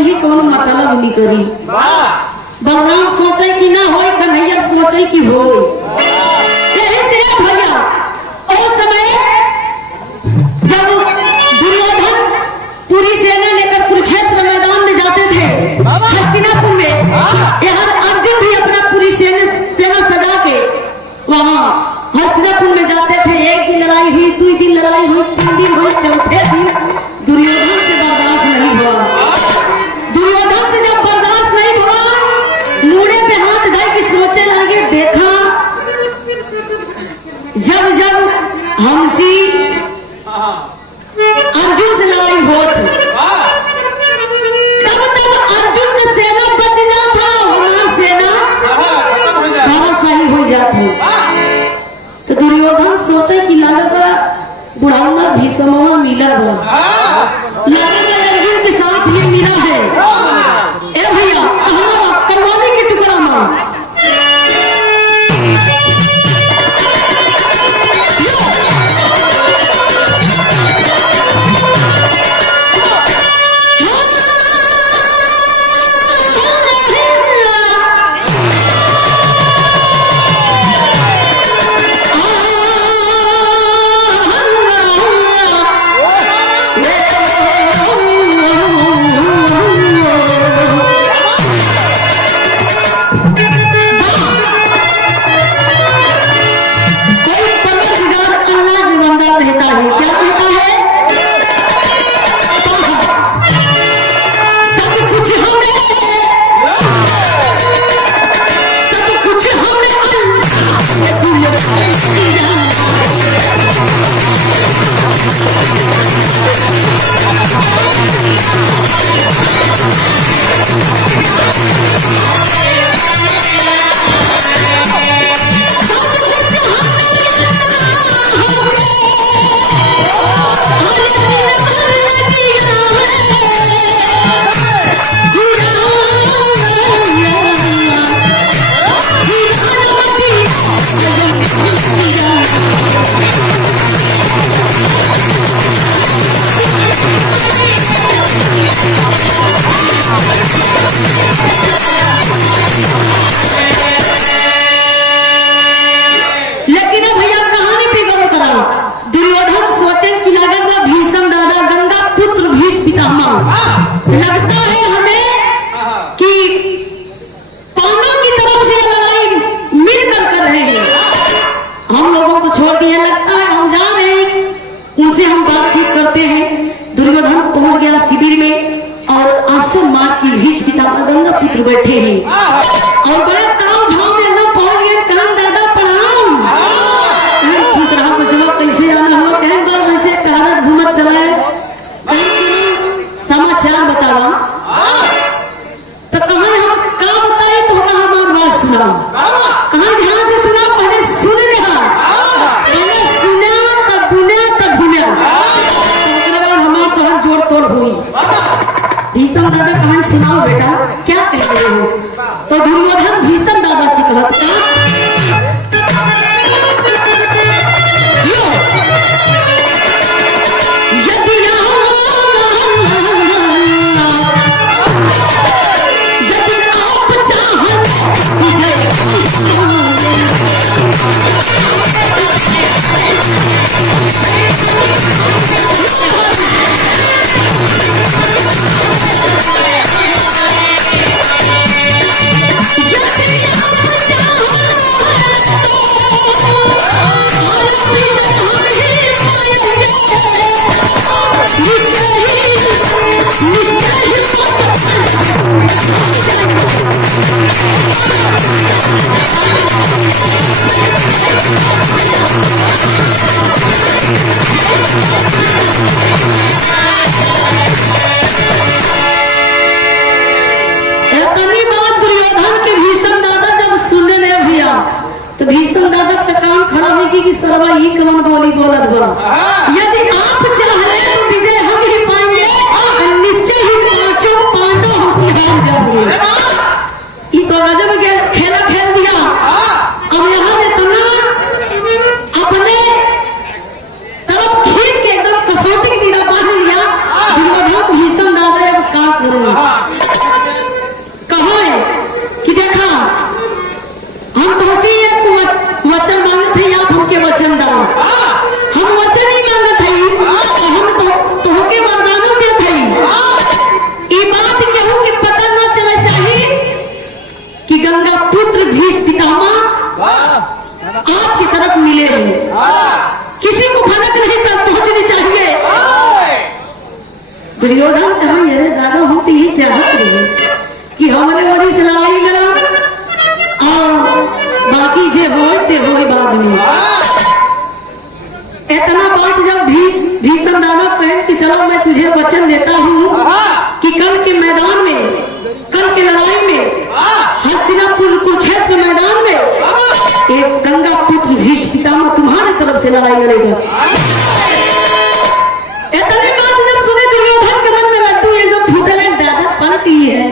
ही कौन मतलब निकली। बलराम सोचे कि ना हो, कन्हैया सोचे कि हो। यही से भैया उस समय जब दुर्योधन पूरी सेना लेकर कुरुक्षेत्र मैदान में जाते थे हस्तिनापुर में, यहाँ अर्जुन भी अपना पूरी सेना सजा के वहाँ हस्तिनापुर में जाते थे। एक दिन लड़ाई हुई, 2 दिन लड़ाई हुई, 3 दिन हुई, चौथे दिन दुर्योधन से बर्दाश्त नहीं हुआ। दुर्योधन से जब बर्दाश्त नहीं हुआ, मूड़े पे हाथ धर के सोचे लगे, देखा जब जब हमसी अर्जुन से लड़ाई हो तब तब अर्जुन की सेना बच जाता, हमारा सेना सही हो जाता। तो दुर्योधन सोचे कि लगता बुढ़ाना भीष्मवा मिला हुआ, लगता अर्जुन के साथ ये मिला है। ए भैया कव्वाली के टुकड़ा में लगता है हमें कि पांडवों की तरफ से लड़ाई मिलकर कर रहे हैं, हम लोगों को छोड़ दिया। लगता है हम जा रहे हैं, उनसे हम बातचीत करते हैं। दुर्योधन पहुंच गया शिविर में और आंसू मार की भीष पितामह गंगा पुत्र बैठे हैं और बड़े ताव झाव में न पहुंच गए। कान दादा प्रणाम, पूछ रहा कुछ कैसे आना हुआ, कहें वैसे कहारत घूमत चला है, समाचार बतावा। तो कहा हम क्या बताए, तो कहा हमारी बात सुना, कहा ध्यान से सुना, पहले सुन लिया, पहले सुना तब बुना तब भुना, हमारे तो जोड़ तोड़ हुई। भीष्म दादा कहानी सुनाओ बेटा, क्या कह रहे हो। तो दुर्योधन भीष्म दादा से कहा तो भीष्म दादा का काम खड़ा होगी कि सरवा ही कौन बोली बोलत बा। यदि आप चाह रहे तो विजय हम ही पाएंगे, निश्चय ही पांचों पांडव हमसे हार जाएंगे। ये तो गजब खेला खेल दिया। अब यहाँ से तुमने अपने तरफ खींच के एकदम कसौटी की नीड़ा बांध लिया। भीष्म दादा अब क्या करो। दुर्योधन कहा अरे दादा हम तो यही चाहत रही कि हमारे वरी से लड़ाई लड़ा और बाकी जे होए बाद में। इतना बात जब भीषम दादा कहे कि चलो मैं तुझे वचन देता हूँ कि कल के मैदान में, कल की लड़ाई में, हस्तिनापुर कुरुक्षेत्र मैदान में एक गंगा पुत्र भीष्म पितामह तुम्हारी तरफ से लड़ाई लड़ेगा। इतनी बात जब सुने दुर्योधन के मन में लड्डू एकदम फूटे लग दादा पलटी है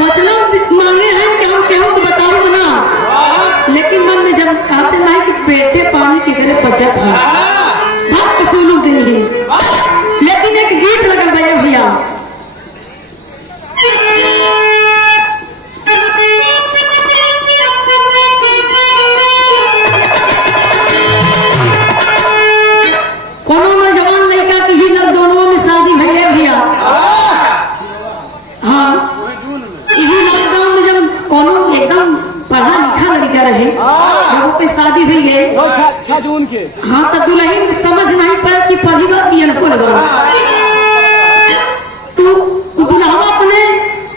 वचना मांगे हैं कि हम केहू तो बताओ ना, लेकिन मन में जब कहते नहीं कि पेटे पानी के घरे बचत है भक्त सुनू नहीं, लेकिन एक गीत लगल भैया कोनो नौजवान लड़का की ही दोनों में शादी भैया हाँ यही लॉकडाउन में जब कोनो एकदम पढ़ा लिखा लड़का रहे जब पे शादी भी गए 6 जून के हाँ तो दुल्हन समझ नहीं पाए कि पढ़ी बात ये तू बुलावा अपने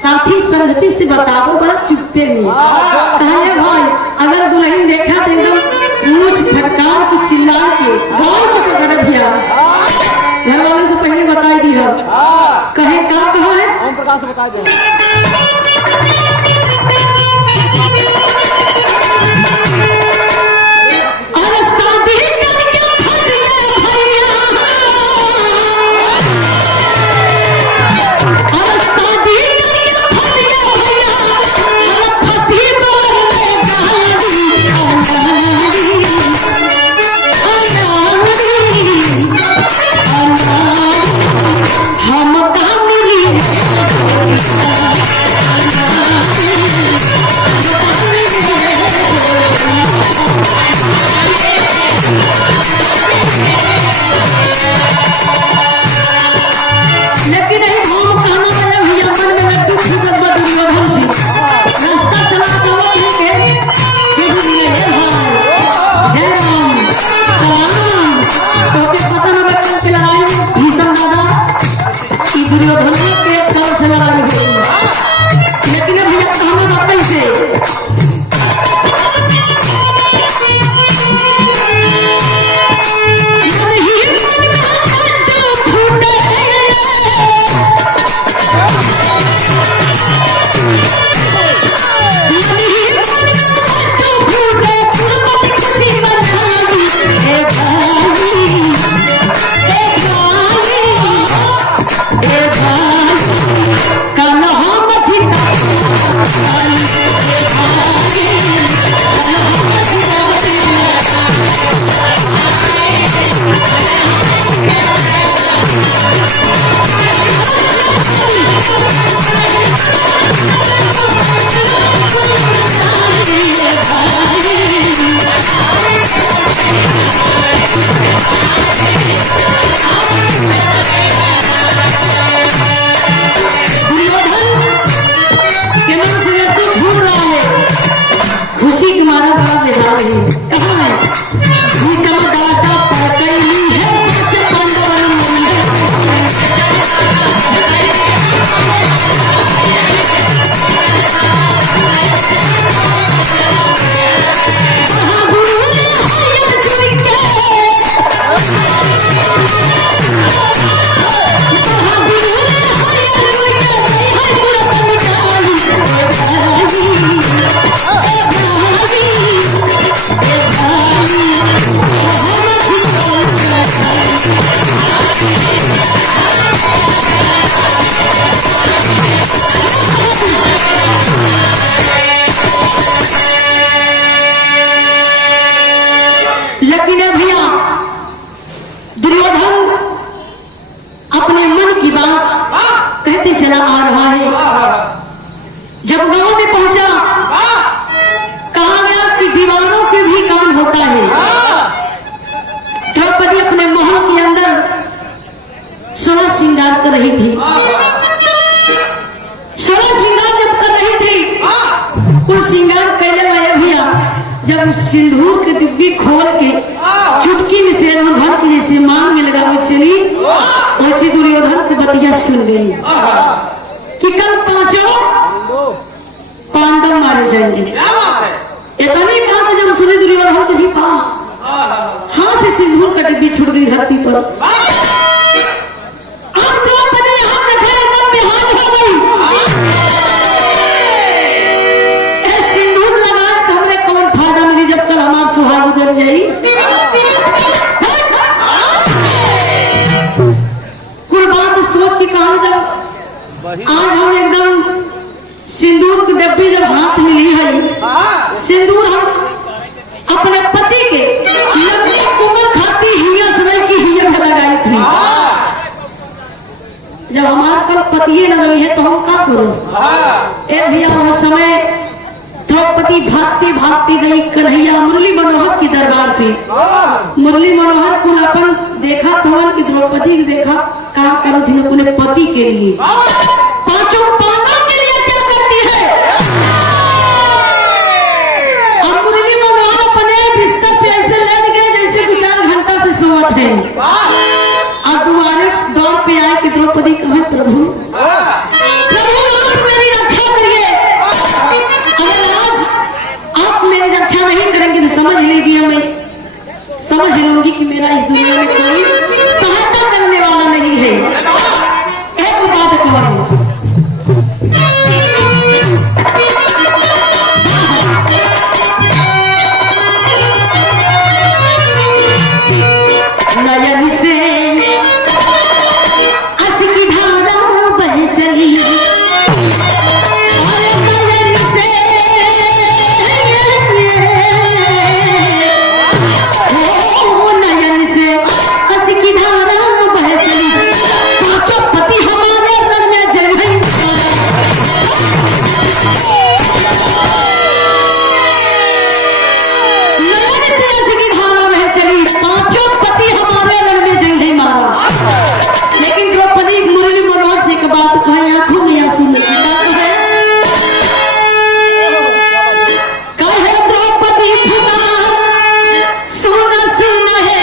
साथी संगति से बताओ बड़ा चुपते में कहे भाई अगर दुल्हन देखा तो एकदम पूछ फटकार को चिल्ला के गाँव को बड़ा भैया घर वाले से पहले बताई दी है कहे क्या कहा है ओम प्रकाश बता दे जब सिंदूर के डिब्बी खोल के चुटकी में से भर के जैसे मांग में लगा गई कि कल 5 पांडव मारे जाएंगे। इतनी बात जब सुनी दुर्योधन तो ही हाथ से सिंदूर का डिब्बी छुट गई धरती पर। अब द्रौपदी हाथ रखा एकदम बेहाल हो गई। सिंदूर लगा तो हमने कौन फायदा मिली जब कल हमारा सुहाग उतर जाई। कुर्बान सोच की कहा जब आज हम एकदम सिंदूर की डब्बी जब हाथ में ली है, सिंदूर हम अपने पति के कुमर खाती हिया सनई की हिया में लगाई थी। जब हमारा कल पति न रही है तो हम क्या करो। एक भैया उस समय द्रौपदी भागती भागती गई कन्हैया मुरली मनोहर की दरबार पे। मुरली मनोहर को अपन देखा तो कि द्रौपदी ने देखा काम करो थी अपने पति के लिए, 5 पांडवों के लिए क्या करती है। अब मुरली मनोहर अपने बिस्तर पे ऐसे लेट गए जैसे कि 4 घंटा से सोवत है। और दुआरे दौर पे आए कि द्रौपदी कहे प्रभु मेरी रक्षा करिए। अगर आज आप मेरी रक्षा नहीं करेंगे तो समझ लीजिए मैं समझ लूंगी कि मेरा इस दुनिया में कोई सहायता करने वाला नहीं है। एक बात कहूं, नयन से अस की धारा बह चली, नयन से नयन से अस की धारा बह चली, 5 पति हमारे रण में जल गए। नयन से अस की धारा बह चली, 5 पति हमारे रण में जल गए मारा। लेकिन द्रौपदी मुरली मनोहर से एक बात कहे, आंखों में आंसू नहीं कहे द्रौपदी सुन सुन है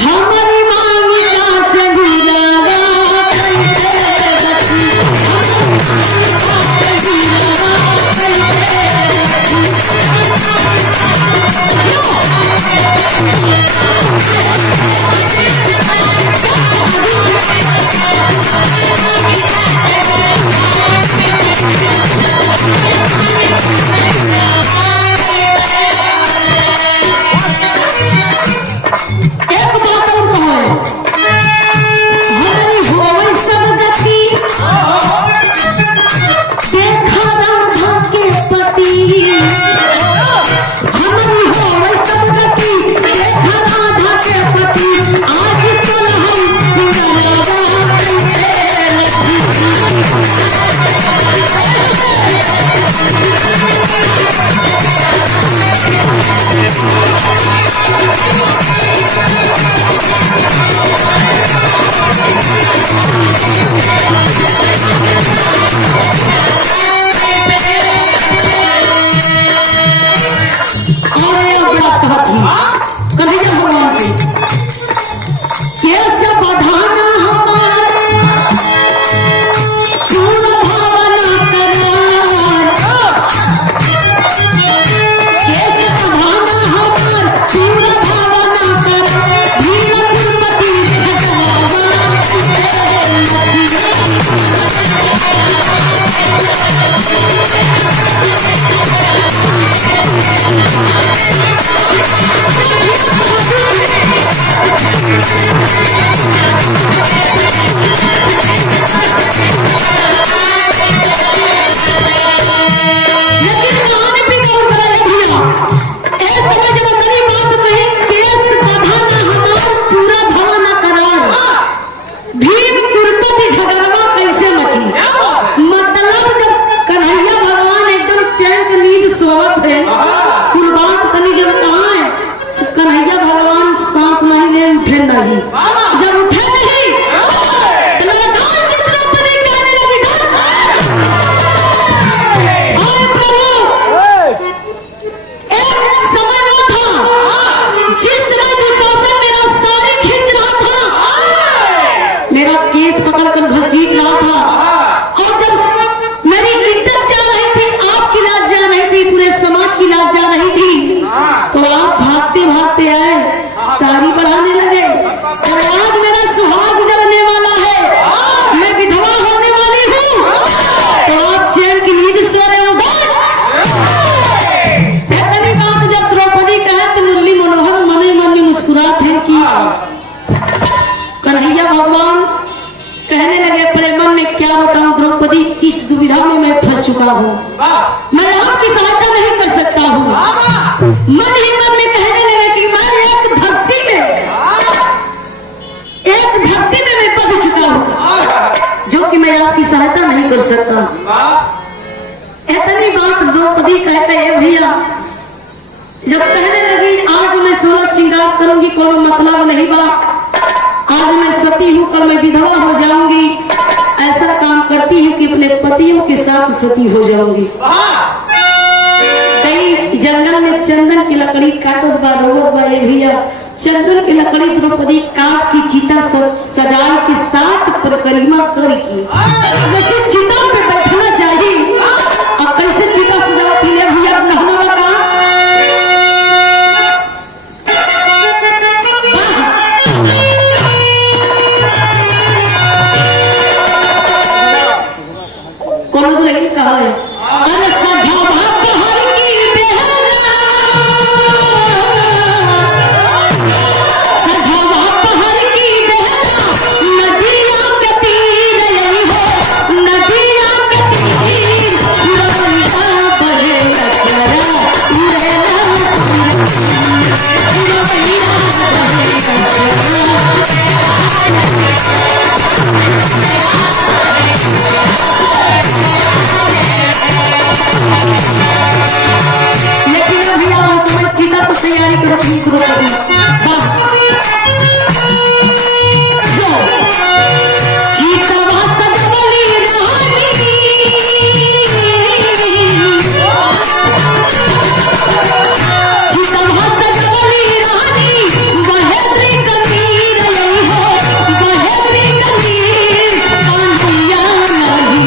हमारी मांगिका से गुजारा एक बात और कहो, हमारी होवे सब गति देखा राधा के पति, हमारी होवे सब गति देखा राधा के पति, आज सुन हम सिंगारा कन्हैया भगवान से कैसे बधाना हमारा पूरा भावना करना, कैसे बधाना हमारा पूरा भावना करना, भीम कुर्पति झगड़वा कैसे मची। मतलब जब कन्हैया भगवान एकदम चैन नींद सोवत है, कुर्बान तनी जब कहा है तो कन्हैया भगवान सांस नहीं ले उठे नहीं, जब उठे नहीं तो लगातार द्रौपदी कहने लगी एक समय वो था जिस समय दुशासन मेरा साड़ी खींच रहा था, मेरा केस पकड़ बात है कि कन्हैया भगवान कहने लगे अपने मन में, क्या बताऊं द्रौपदी, इस दुविधा में मैं फंस चुका हूँ, मैं आपकी सहायता नहीं कर सकता हूँ। मन ही मन में कहने लगे कि मैं एक भक्ति में मैं पड़ चुका हूँ, जो कि मैं आपकी सहायता नहीं कर सकता। इतनी बात द्रौपदी कहते हैं भैया, जब कहने लगी आज मैं 16 श्रृंगार करूंगी, कोई मतलब नहीं बा, आज मैं सती हूँ, कल मैं विधवा हो जाऊंगी, ऐसा काम करती हूँ कि अपने पतियों के साथ सती हो जाऊंगी। कई जंगल में चंदन की लकड़ी काटत बा रोवत बा ये भैया, चंदन की लकड़ी द्रौपदी काट की चिता सजाए के साथ परिक्रमा करके वैसे चिता पे बैठना चाहिए। अब कैसे चिता सजाती है भैया, नहना का कौन तो लेकिन कहा है अरे सजावा पहाड़ की बेहरा, सजावा पहाड़ की बेहरा, नदियां के तीर यही हो, नदियां के तीर उड़ता बहे अचरा, लेकिन अभी आप समझ चिता को तैयारी करो, ठीक करो कभी चिता वास्ता जबली रानी, चिता वास्ता जबली रानी, बहेत्री कबीर यही हो, बहेत्री कबीर कांतिया नहीं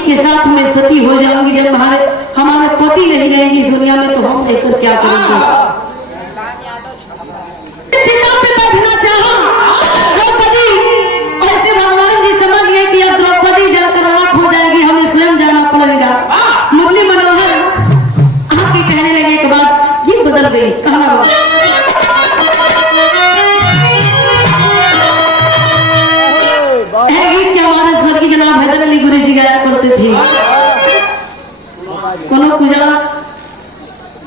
के साथ में सती हो जाऊंगी। जब हमारे पति नहीं रहेंगी दुनिया में तो हम लेकर क्या करेंगे। चिता पे बैठना चाहा द्रौपदी, ऐसे भगवान जी समझ गए कि अब द्रौपदी जलकर राख हो जाएगी, हमें स्वयं जाना पड़ेगा। मुरली मनोहर आके कहने लगे एक बात, ये बदल गई, कहना बात गीत के हमारे स्वर्गीय जनाब हैदर अली गुरु जी गाया करते थे। कोनो कुजड़ा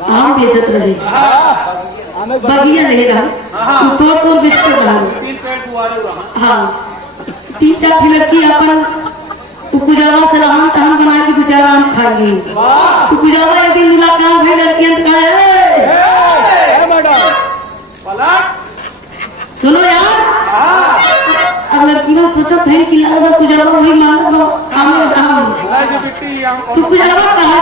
आम बेचत रहे, बगिया नहीं रहा, तो बिस्कुट रहा। हाँ 3-4 लड़की अपन कुजड़ा से आम तहम बना के बेचारा आम खा गई। तो कुजड़ा एक दिन मुलाकात हुई, लड़की सुनो यार, अब लड़कियां सोचत है कि लगा कुजड़ा वही मांग आम तो कुजड़ा कहा है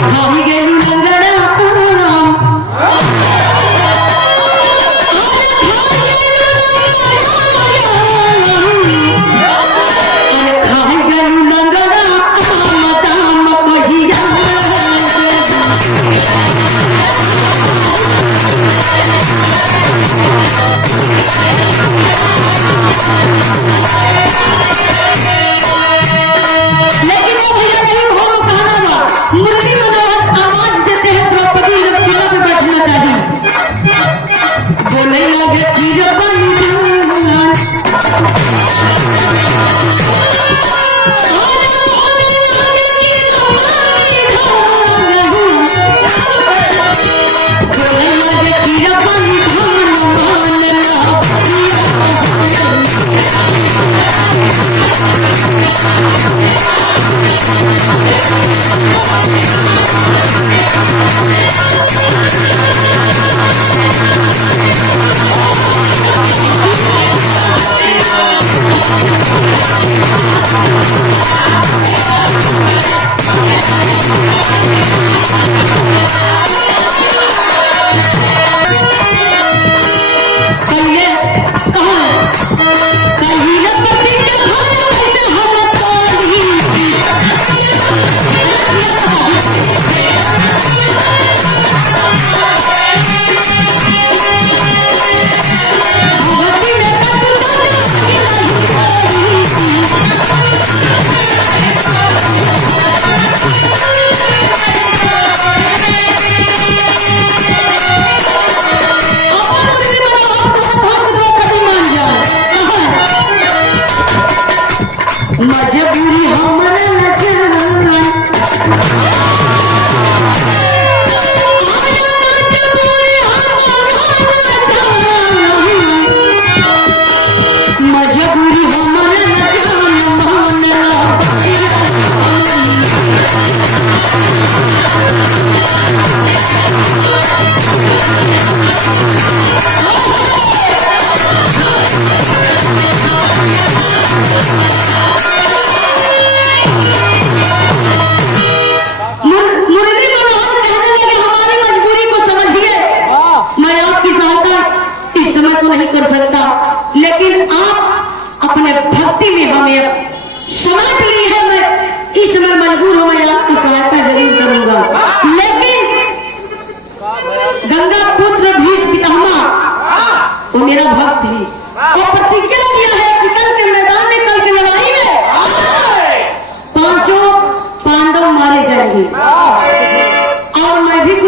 खाई गई लंगड़ा खाई गई लंगड़ा दाम कहिया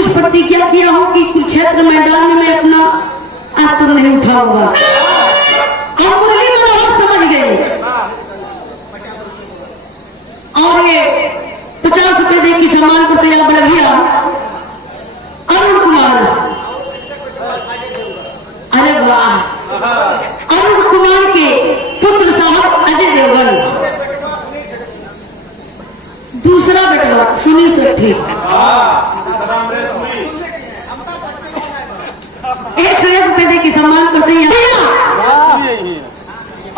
कुछ प्रतिज्ञा किया हूँ कि कुरुक्षेत्र मैदान में मैं अपना अस्त्र नहीं उठाऊंगा। और मुरली मनोहर समझ गए और ये 50 रुपए दे की सम्मान को तैयार बड़े भैया अरुण कुमार। अरे वाह, अरुण कुमार के पुत्र साहब अजय देवगन, दूसरा बेटवा सुनील शेट्टी। 101 रुपए दे की सम्मान करते हैं।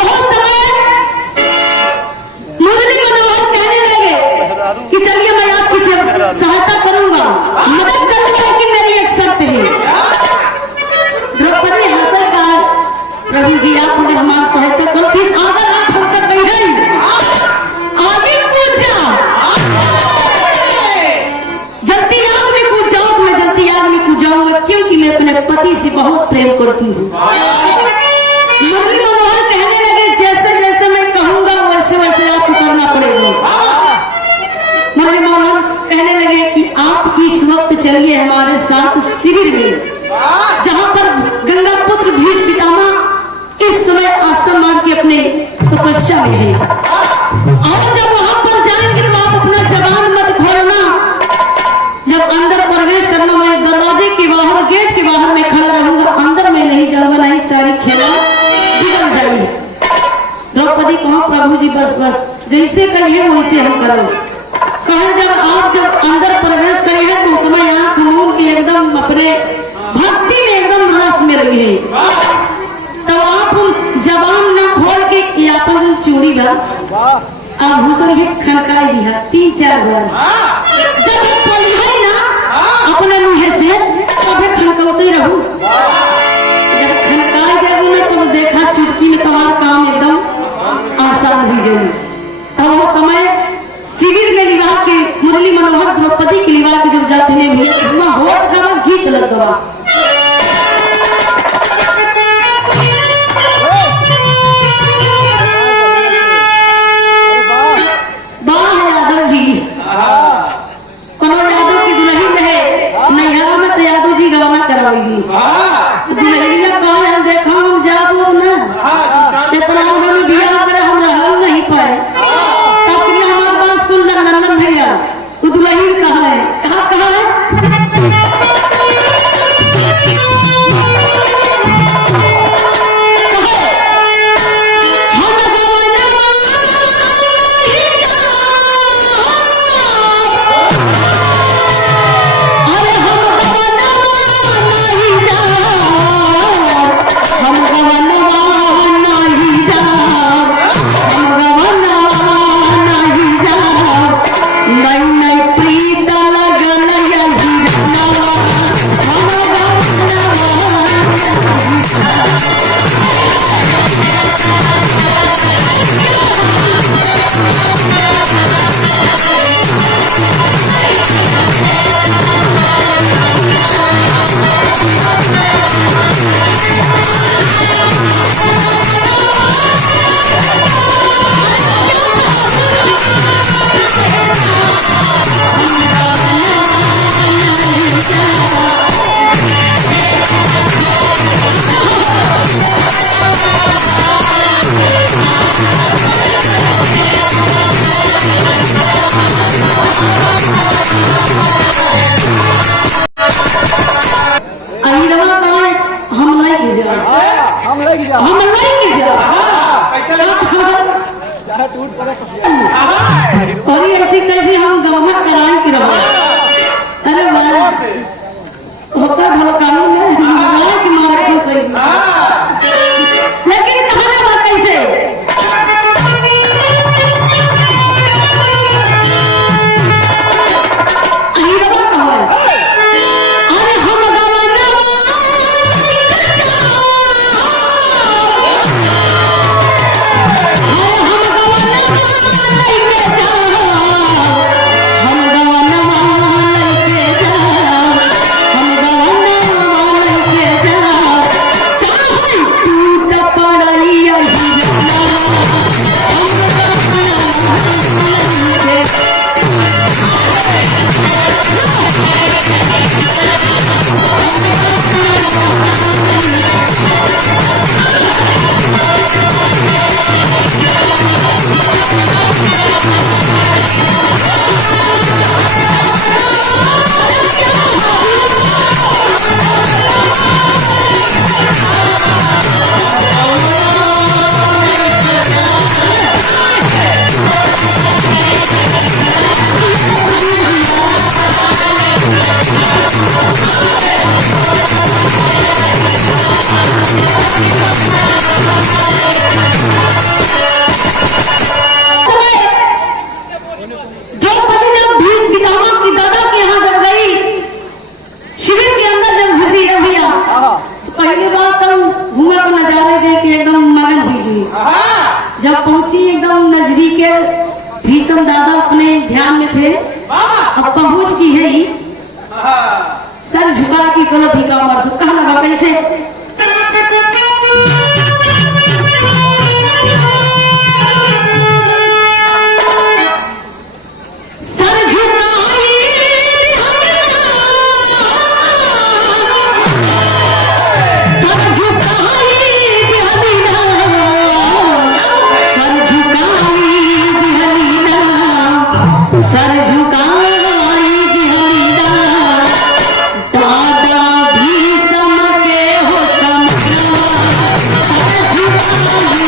उस समय मुरली मनोहर कहने लगे कि चलिए मैं आपकी सहायता करूंगा, मदद करूंगा, लेकिन मेरी एक शर्त है। द्रौपदी हंसकर कहा, प्रभु जी आप मुझे हमारी सहायता करो, फिर अगर आप हम तक कहीं आगे पूछा जलती आग में कूद जाओ तो मैं जलती आग में कूद जाऊंगा, क्योंकि मैं अपने पति से बहुत प्रेम करती हूँ। मुरली मनोहर कहने लगे जैसे जैसे मैं कहूंगा वैसे वैसे आपको करना पड़ेगा। मुरली मनोहर कहने लगे कि आप इस वक्त चलिए हमारे साथ शिविर में, जहां पर गंगा पुत्र भीष्म पितामह इस समय आश्रम मान के अपने तपस्या में है। और जब वहां पर जाएंगे तो आप अपना जबान मत खोलना। जब अंदर प्रवेश करना, मैं दरवाजे के बाहर गेट के बाहर में खड़ा रहूंगा, अंदर में नहीं जाऊंगा, नहीं सारी खेला बिगड़ जाएगी। द्रौपदी कहो प्रभु जी बस बस जैसे कहिए वैसे हम करो। कहे जब अंदर प्रवेश करिए तो उस समय आंख मूंद के एकदम अपने भक्ति में एकदम रस में रही है, तब आप जबान न खोल के अपन चूड़ी ला आभूषण के खनकाई दिया 3-4 बार। जब पलिहाई ना अपने मुँह से तभी खनकौते रहू। जब खनकाई देगू ना तो देखा चुटकी में तुम्हारा काम एकदम आसान हो गई। तब वो समय शिविर में लिवा के मुरली मनोहर द्रौपदी के लिवा के जब जाते हैं भैया हो गीत लग गवा। दुल्हनिया कहा हम देखा हम जाबू ना इतना में बियाह करे हम रहल नहीं पाए, तब हमारे पास सुन नंदन भैया तो दुल्हन कहा है कहा है और ऐसी कैसे हम गवर्नमेंट कराए कि रहो। अरे होता भलो कानून है कि मारा को सही, लेकिन कहना बात कैसे द्रौपदी जब भीष्म पितामह की दादा के यहाँ जब गई, शिविर के अंदर जब घुसी है भैया, पहली बार तो हुआ को नजारे देख के एकदम मगन हो गई। जब पहुंची एकदम नजदीक है, भीष्म दादा अपने ध्यान में थे। अब पहुंच की है ही, सर झुका की कोनो भिका मर झुका लगा कैसे सर झुकाई सर झुकाई बिहलीना सर झुकाई बिहलीना सर झुकाई बिहलीना दादा भीष्म के हो समझा सर झुकाई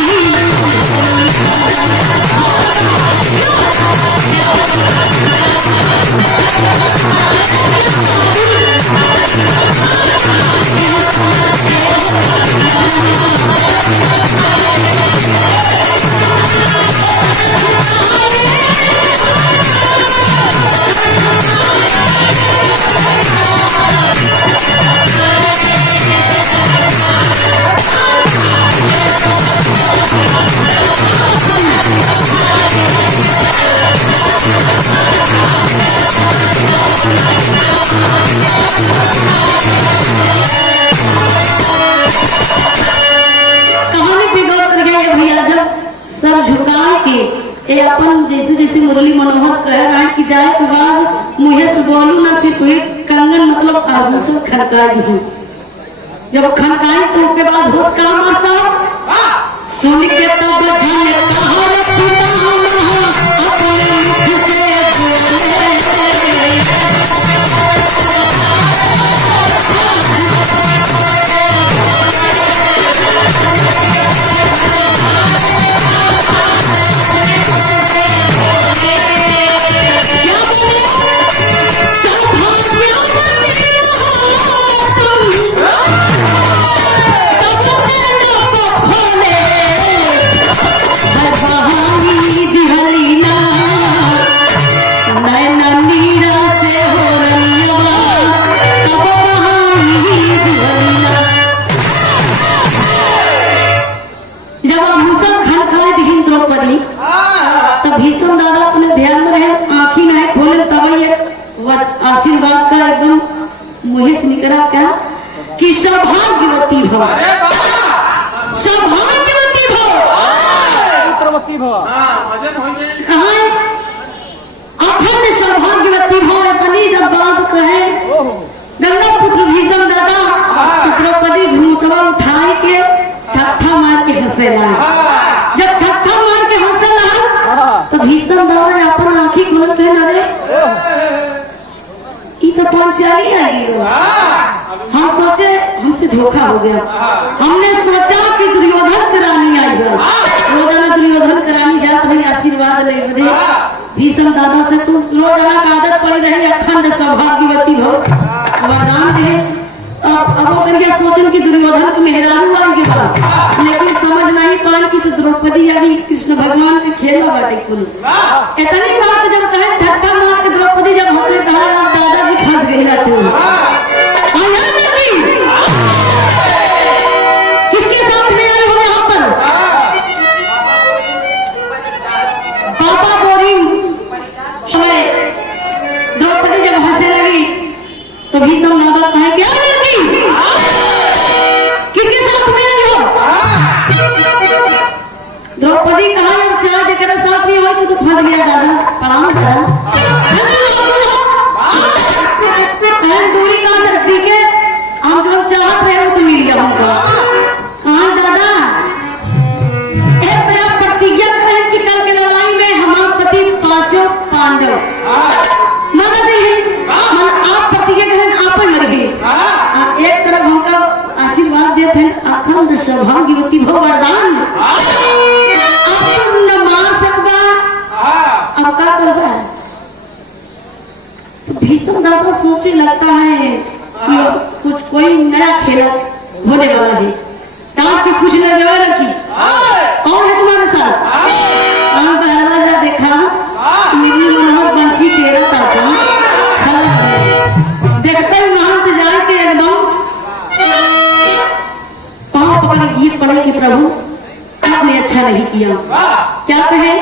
कहानी पे गौर कर गए भैया। जब सर झुकाए के ये अपन जैसे जैसे मुरली मनोहर कह रहा है कि जाए के बाद मुहे से बोलू ना फिर कोई कंगन मतलब आभूषण खनकाई दी। जब खनकाई तो उसके बाद हो काम आता सुन के तो बजन कहाँ पिता अपने मुख से भीष्म दादा अपने ध्यान में रहे, आंखी नहीं खोले, तब ये आशीर्वाद का एकदम मुहे से निकला क्या कि सौभाग्यवती भव सौभाग्यवती भव अखंड सौभाग्यवती भव अपनी जब बात कहे गंगा पुत्र भीष्म दादा द्रौपदी घूमटवा उठाए के ठट्ठा मार के हंसे लगा। जब ठट्ठा मार के हंसे लगा तो भीष्म दादा अपन आंखी खोल के लगे ये तो पंचाली आई। हम सोचे हमसे धोखा हो गया। हमने सोचा कि दुर्योधन करानी आई जाए, रोजाना दुर्योधन करानी जात रही आशीर्वाद ले बदे भीष्म दादा से तू रोजाना का आदत पड़ी रही अखंड सौभाग्यवती हो वरदान दे। अब वो करके सोचन की दुर्योधन को मेहरारू आएगी बात, लेकिन समझ नहीं पाई कि तो द्रौपदी यानी कृष्ण भगवान के खेला बाटे कुल इतनी बात जब कहे ठट्ठा मार के द्रौपदी जब हमने कहा दादाजी फंस गई ना तू किसके साथ में आई हो यहाँ पर बाबा बोरिंग समय द्रौपदी जब हंसने लगी तो भीष्म दादा कहे क्या किसके साथ में आई हो? द्रौपदी कहा जब चार जगह साथ में हो तो फंस गया दादा प्रणाम करा दूरी का नजदीक है हम जो चाहते हैं वो तो मिल गया हमको। हाँ दादा एक तरह प्रतिज्ञा करें कि कल के लड़ाई में हमारे पति पांचों पांडव मदद आप प्रतिज्ञा करें आप लगे एक तरफ हमका आशीर्वाद देते हैं अखंड सौभाग्यवती भव वरदान आप न मार सकवा अब क्या कर रहा है कोई नया खेल होने वाला है। काम की कुछ न जवा रखी। कौन है तुम्हारे साथ? काम पहला जा देखा मेरी मनोहर बंसी तेरा ताजा देखते ही वहां से जाए के एकदम पाँव पकड़ गीत पढ़े कि प्रभु आपने अच्छा नहीं किया। क्या कहे?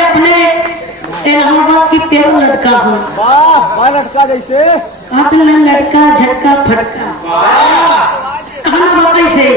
अपने इलाहाबाद की पेड़ लड़का हूँ। वाह लटका जैसे अपना लड़का झटका फटका कहना बाबा से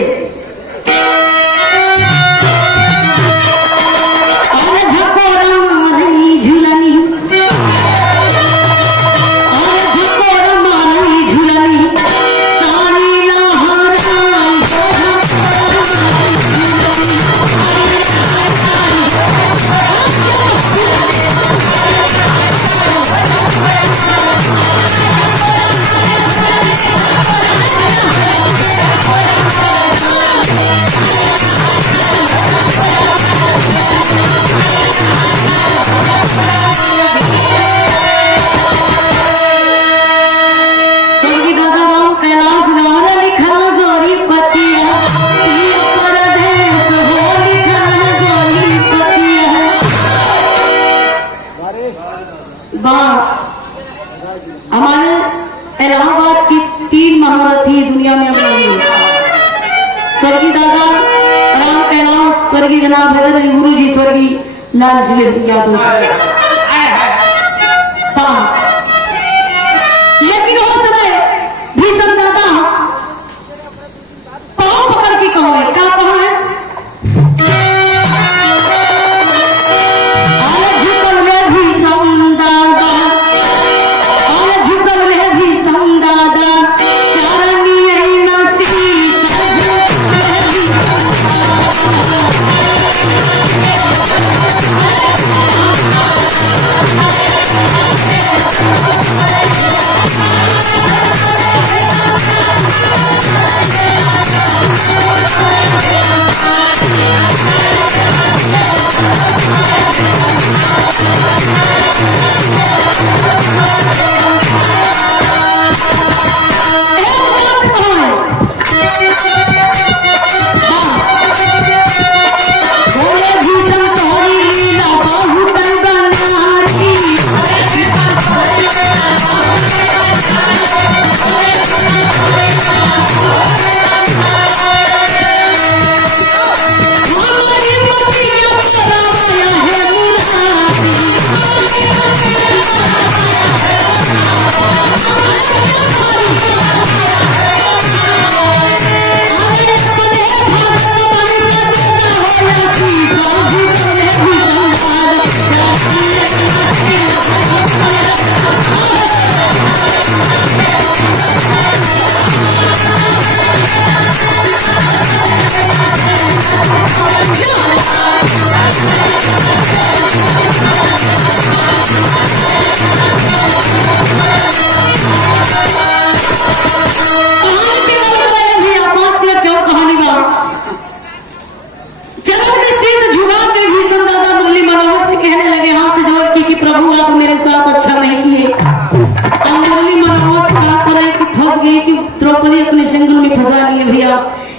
हमारे इलाहाबाद की 3 महारथी दुनिया में स्वर्गीय दादा राम कैलाश, स्वर्गीय जनाब भगत गुरु जी, स्वर्गीय लाल जी यादव। लेकिन उस समय भीष्म दादा पाँव पकड़ के कहो है, क्या कहो है?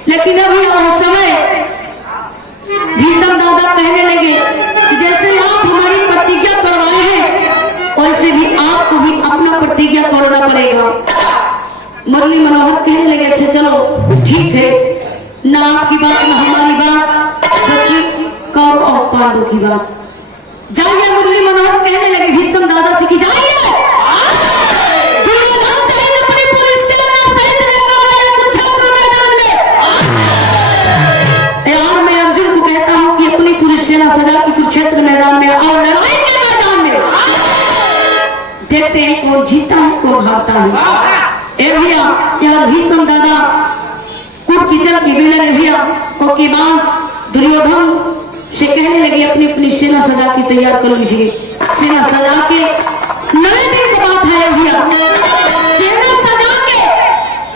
लेकिन अभी उस समय भीष्म दादा कहने लगे कि जैसे आप हमारी प्रतिज्ञा करवाए हैं वैसे भी आपको भी अपना प्रतिज्ञा करना पड़ेगा। मुरली मनोहर कहने लगे अच्छा चलो ठीक है, ना आपकी बात ना हमारी बात, बची कौरव और पांडव की बात। जाइए मुरली मनोहर कहने लगे भीष्म दादा से कि जाइए सजा की कुरुक्षेत्र मैदान में और लड़ाई के मैदान में देखते हैं कौन जीता है कौन हारता है। ए भैया यहाँ भीष्म दादा कुट किचन की बिलर भैया के बाद दुर्योधन से कहने लगे अपनी अपनी सेना सजा की तैयार कर लीजिए। सेना सजा के 9 दिन के बाद है भैया सेना सजा के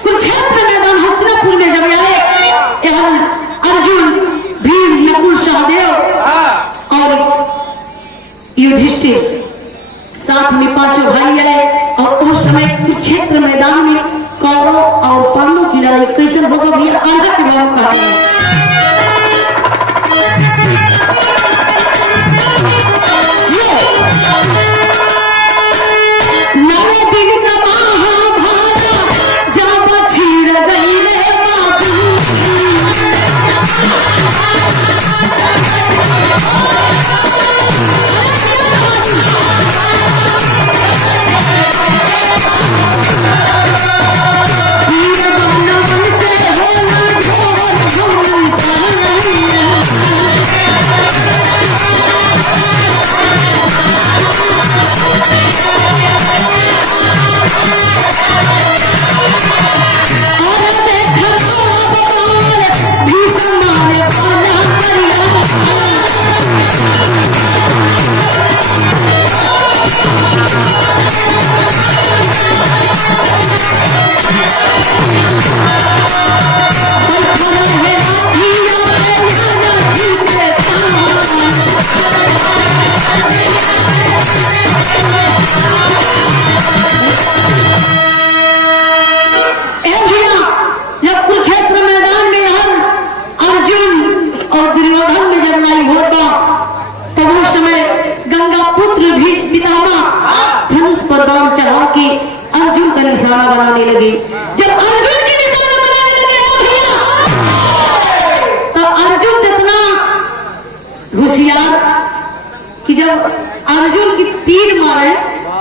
कुरुक्षेत्र मैदान हस्तिनापुर में जब आए अर्जुन भीम नकुल सहदेव और युधिष्ठिर साथ में पांचों भाई आए और उस समय कुरुक्षेत्र मैदान में कौरव और पांडव की लड़ाई कैसे होगा भैया आधा के बारे में बनाने लगे। जब अर्जुन की निशाना बनाने लगे भैया, तो अर्जुन इतना होशियार कि जब अर्जुन की तीर मारे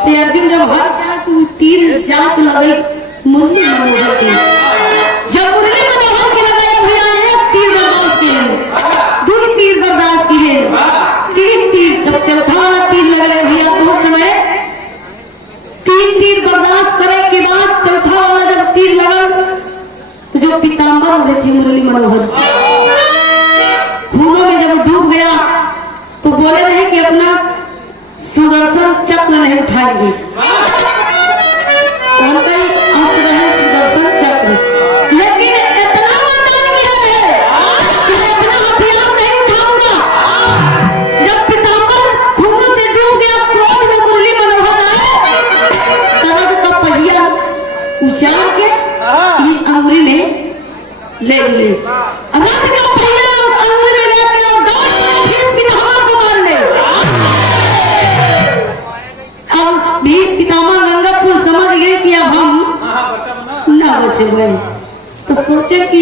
तो अर्जुन जब हर जाए तो तीर जात लगे मुरली मनोहर की। जब मुरली मनोहर की लगाया भैया, एक तीर बर्दाश्त किए, दो तीर बर्दाश्त किए, तीन तीर, जब चौथा वाला तीर लगे भैया तो उस समय तीन तीर बर्दाश्त करे के बाद चौथा वाला जब तीर लगा तो जो पीताम्बर हुए थे मुरली मनोहर खूनों में जब डूब गया तो बोले रहे कि अपना सुदर्शन चक्र नहीं उठाएंगे। कौन का अस्त्र है सुदर्शन चक्र, लेकिन इतना वरदान किया है कि मैं अपना हथियार नहीं उठाऊंगा। जब पीताम्बर खूनों से डूब गया, क्रोध में मुरली मनोहर आए, तरद का पहिया उछाल के ये अंगुरी में ले लिए, रथ का पहिया अंगुरी में लेके और दौड़ फिर पितामह को मार ले। अब भी पितामह गंगापुर समझ गए कि अब हम न बचे हुए, तो सोचे कि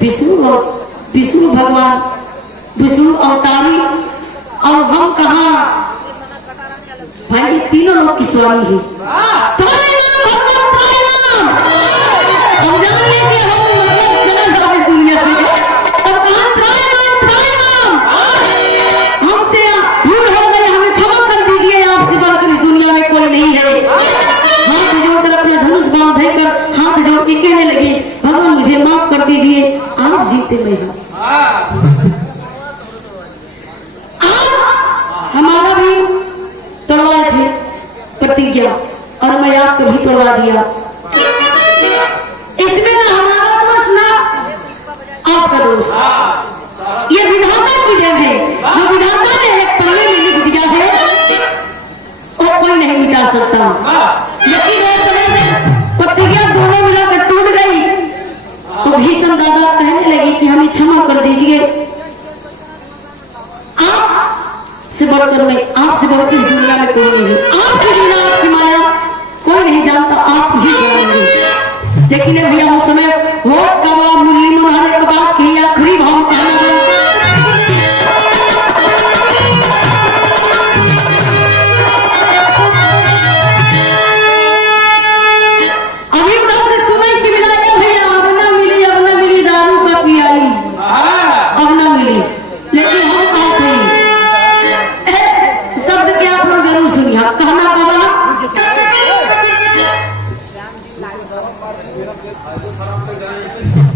विष्णु भगवान विष्णु अवतारी और हम कहा भाई तीनों लोग की स्वामी है। अब जान ले कि हम मतलब चला जाए दुनिया से, तब कहा हमसे भूल हो गई, हमें क्षमा कर दीजिए, आपसे बढ़कर इस दुनिया में कोई नहीं है। हाथ जोड़कर अपना धनुष बांध देकर हाथ जोड़ के कहने लगे, भगवान मुझे माफ कर दीजिए, आप जीते मैं हूं। हमारा भी तोड़वाए थे प्रतिज्ञा और मैं आपको भी तोड़वा दिया। इसमें ना हमारा दोष ना आपका दोष, ये विधाता की देन है। जो विधाता ने एक पन्ने में लिख दिया है वो कोई नहीं मिटा सकता। लेकिन वो समय प्रतिज्ञा दोनों मिलाकर टूट गई तो भीष्म दादा कहने लगे कि हमें क्षमा कर दीजिए, आपसे बढ़कर मैं, आपसे बढ़कर इस दुनिया में कोई नहीं है, आपकी बिना आपकी माया कोई नहीं जानता, आप ही जानेंगे। लेकिन भैया उस समय वो कबा मुरली मनोहर के बाद की आखिरी भाव कहना है, अभी उधर से सुनाई कि मिला क्या भैया, अब ना मिली दारू का पियाई, अब ना मिली। लेकिन हम आते शब्द के आप लोग जरूर सुनिए, कहना पड़ा Thank you.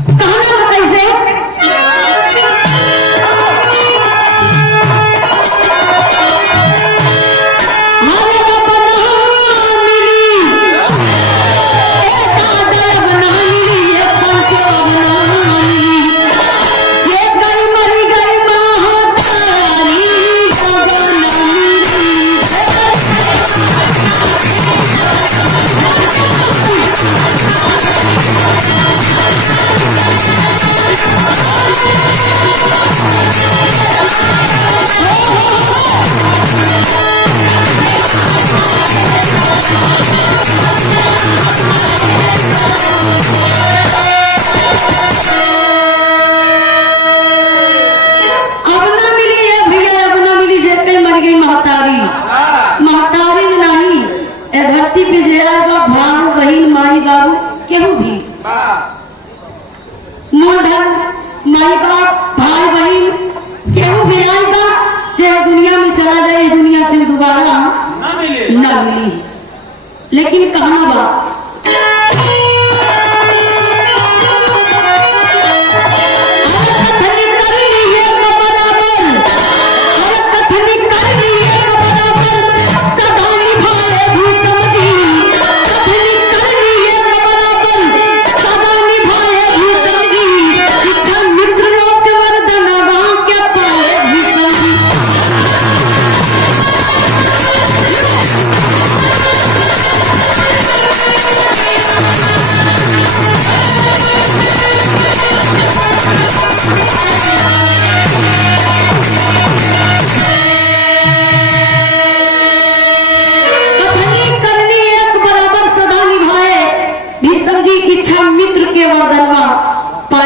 धरती पे जाएगा भाव बहन माई बाबू केहू भी मूलधन माई बाप भाई बहन केहू भी आएगा चाहे दुनिया में चला जाए दुनिया से दोबारा न मिली। लेकिन कहना बात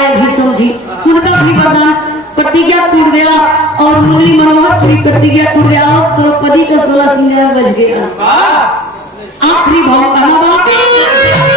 उनका भी वरदान प्रतिज्ञा टूट गया और मुरली मनोहर की प्रतिज्ञा टूट गया और द्रौपदी का 16 बज गया। आखिरी भाव कहना बात